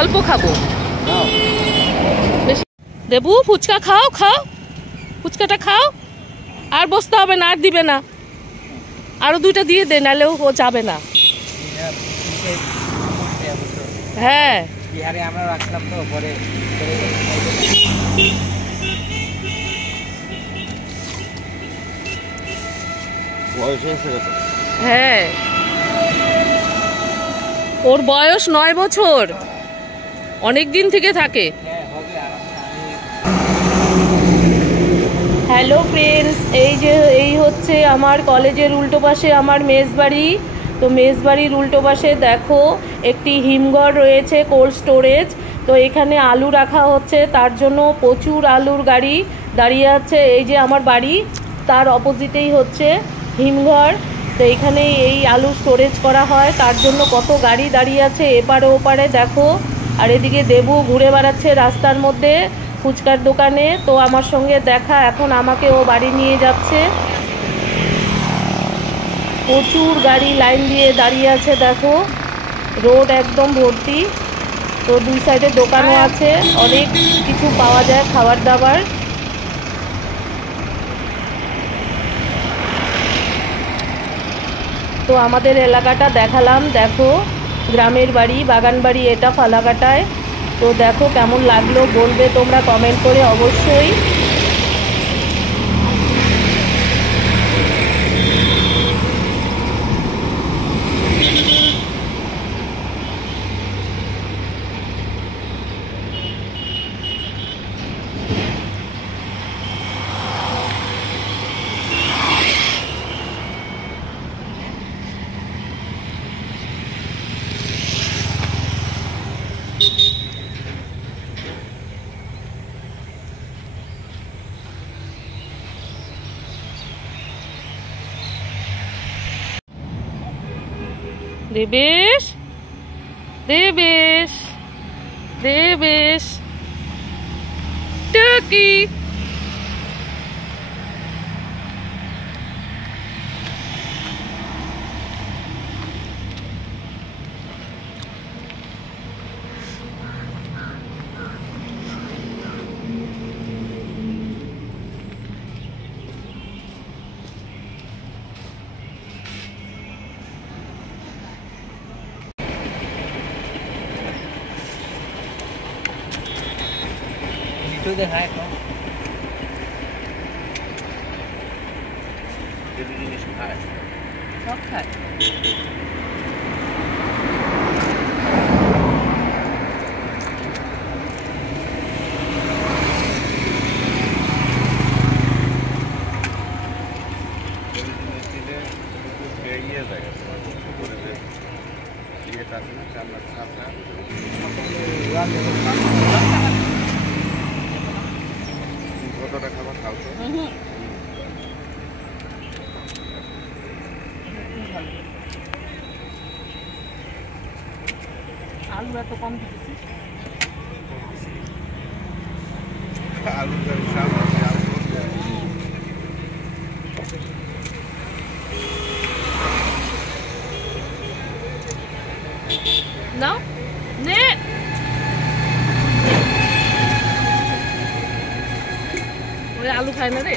অল্প খাবো। দেবু ফুচকা খাও, খাও ফুচকাটা খাও, আর বসতে হবে না, আর দিবে না, আরো 2টা দিয়ে দে, নাহলেও ও যাবে না। হ্যাঁ আমরা রাখলাম তো পরে। হ্যাঁ ওর বয়স 9 বছর, অনেক দিন থেকে থাকে। হ্যালো ফ্রেন্ডস, এই হচ্ছে আমার কলেজের উল্টো পাশে আমার মেসবাড়ি। তো মেসবাড়ির উল্টো পাশে দেখো একটি হিমঘর রয়েছে, কোল্ড স্টোরেজ। তো এখানে আলু রাখা হচ্ছে, তার জন্য প্রচুর আলুর গাড়ি দাঁড়িয়ে আছে। এই যে আমার বাড়ি, তার অপোজিটেই হচ্ছে হিমঘর। তো এখানে এই আলু স্টোরেজ করা হয়, তার জন্য কত গাড়ি দাঁড়িয়ে আছে এপারে ওপারে দেখো। আর এদিকে দেবু ঘুরে বেড়াচ্ছে রাস্তার মধ্যে ফুচকার দোকানে। তো আমার সঙ্গে দেখা, এখন আমাকে ও বাড়ি নিয়ে যাচ্ছে। প্রচুর গাড়ি লাইন দিয়ে দাঁড়িয়ে আছে দেখো, রোড একদম ভর্তি। তো 2 সাইডে দোকানও আছে, অনেক কিছু পাওয়া যায় খাবার দাবার। তো আমাদের এলাকাটা দেখালাম, দেখো গ্রামের বাড়ি, বাগান বাড়ি এটা ফালাকাটায়। তো দেখো কেমন লাগলো বলবে তোমরা কমেন্ট করে অবশ্যই। দেবেশ, দেবেশ, দেবেশ, টুকি। দেখায় জিনিস খায়, সব খায়। কতটা খাবার খাও তো? আলু এত কম দিতেছি, আলু না নে ওই আলু খায় না রে।